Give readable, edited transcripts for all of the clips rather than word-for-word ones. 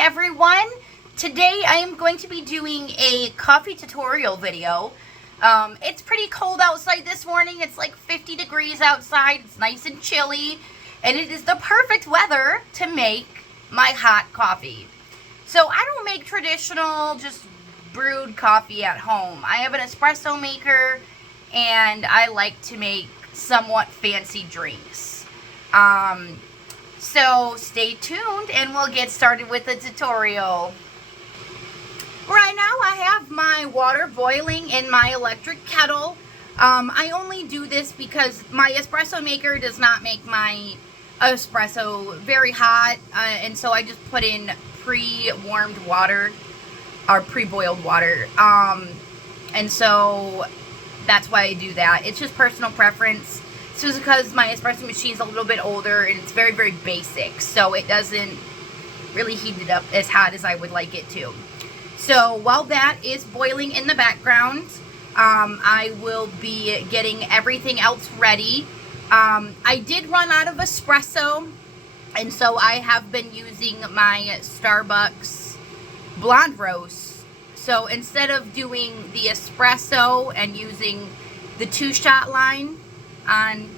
everyone. Today I am going to be doing a coffee tutorial video. It's pretty cold outside this morning. It's like 50 degrees outside. It's nice and chilly. And it is the perfect weather to make my hot coffee. So I don't make traditional, just brewed coffee at home. I have an espresso maker and I like to make somewhat fancy drinks. So stay tuned and we'll get started with the tutorial. Right now I have my water boiling in my electric kettle. I only do this because my espresso maker does not make my espresso very hot, and so I just put in pre-warmed water or pre-boiled water, and so that's why I do that. It's just personal preference. It's just because my espresso machine is a little bit older and it's very, very basic, so it doesn't really heat it up as hot as I would like it to. So while that is boiling in the background, I will be getting everything else ready. I did run out of espresso, and so I have been using my Starbucks blonde roast. So instead of doing the espresso and using the 2-shot line on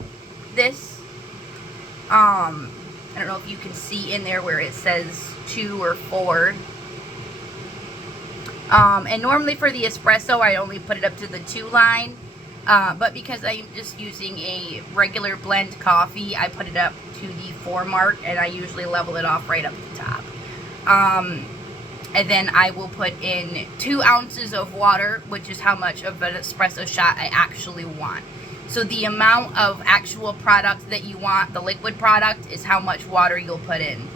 this, I don't know if you can see in there where it says 2 or 4. And normally for the espresso, I only put it up to the 2 line. But because I'm just using a regular blend coffee, I put it up to the 4 mark, and I usually level it off right up the top. And then I will put in 2 ounces of water, which is how much of an espresso shot I actually want. So the amount of actual product that you want, the liquid product, is how much water you'll put in.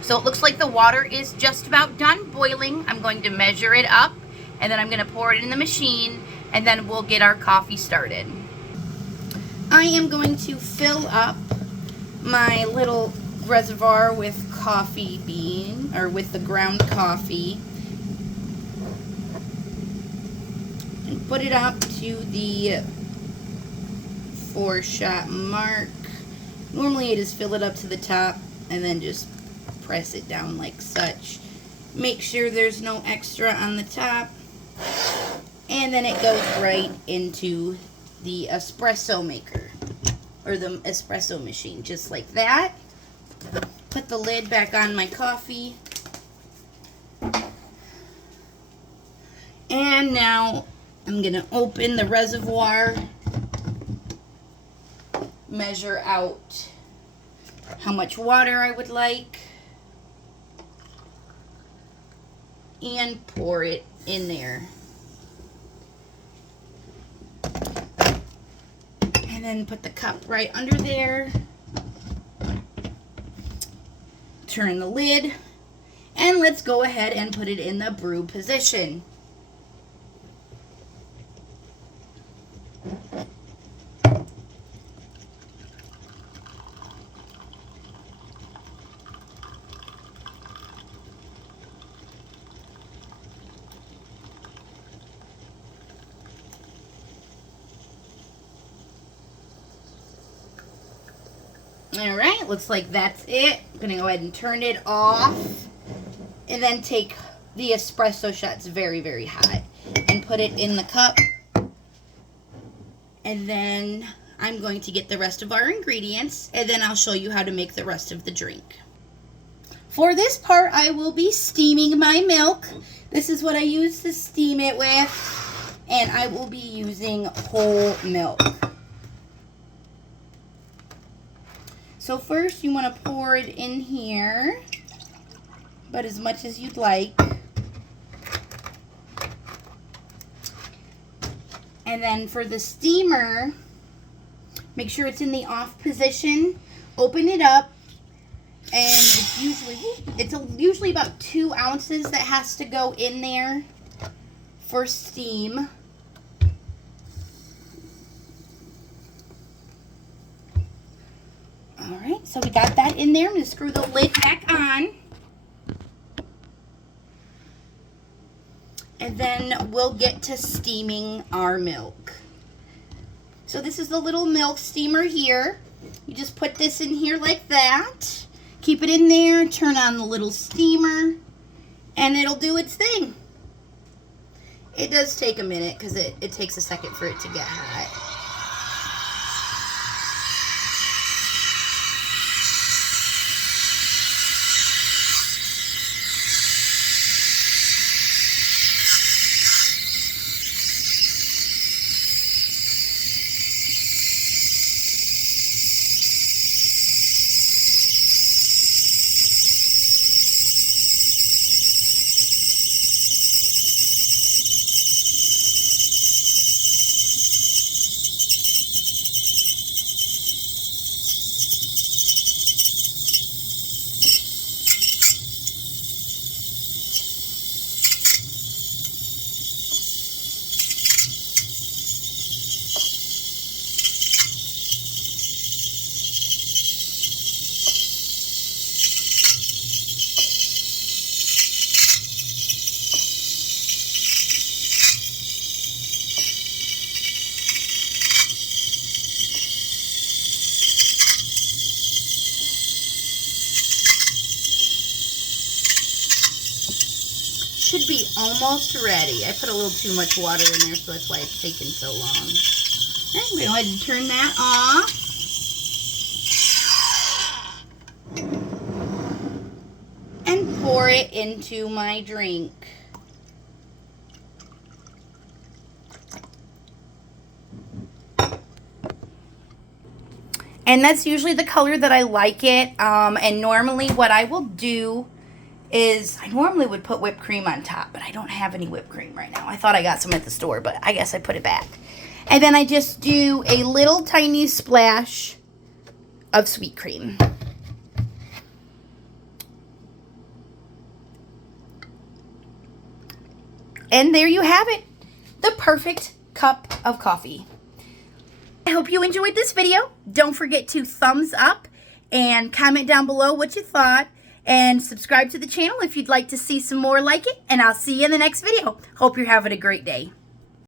So it looks like the water is just about done boiling. I'm going to measure it up, and then I'm going to pour it in the machine, and then we'll get our coffee started. I am going to fill up my little reservoir with coffee bean, or with the ground coffee, and put it up to the 4-shot mark. Normally I just fill it up to the top and then just press it down like such. Make sure there's no extra on the top, and then it goes right into the espresso maker, or the espresso machine, just like that. Put the lid back on my coffee, and now I'm gonna open the reservoir, measure out how much water I would like, and pour it in there. And then put the cup right under there. Turn the lid, and let's go ahead and put it in the brew position. Alright, looks like that's it. I'm going to go ahead and turn it off, and then take the espresso shots very, very hot and put it in the cup. And then I'm going to get the rest of our ingredients, and then I'll show you how to make the rest of the drink. For this part, I will be steaming my milk. This is what I use to steam it with, and I will be using whole milk. So first you want to pour it in here, but as much as you'd like. And then for the steamer, make sure it's in the off position. Open it up, and it's usually about 2 ounces that has to go in there for steam. Alright, so we got that in there. I'm going to screw the lid back on. And then we'll get to steaming our milk. So this is the little milk steamer here. You just put this in here like that. Keep it in there, turn on the little steamer, and it'll do its thing. It does take a minute because it takes a second for it to get hot. Should be almost ready. I put a little too much water in there, so that's why it's taking so long. Okay, I'm going to go ahead and turn that off. And pour it into my drink. And that's usually the color that I like it. And normally what I will do is I normally would put whipped cream on top, but I don't have any whipped cream right now. I thought I got some at the store, but I guess I put it back. And then I just do a little tiny splash of sweet cream. And there you have it. The perfect cup of coffee. I hope you enjoyed this video. Don't forget to thumbs up and comment down below what you thought. And subscribe to the channel if you'd like to see some more like it. And I'll see you in the next video. Hope you're having a great day.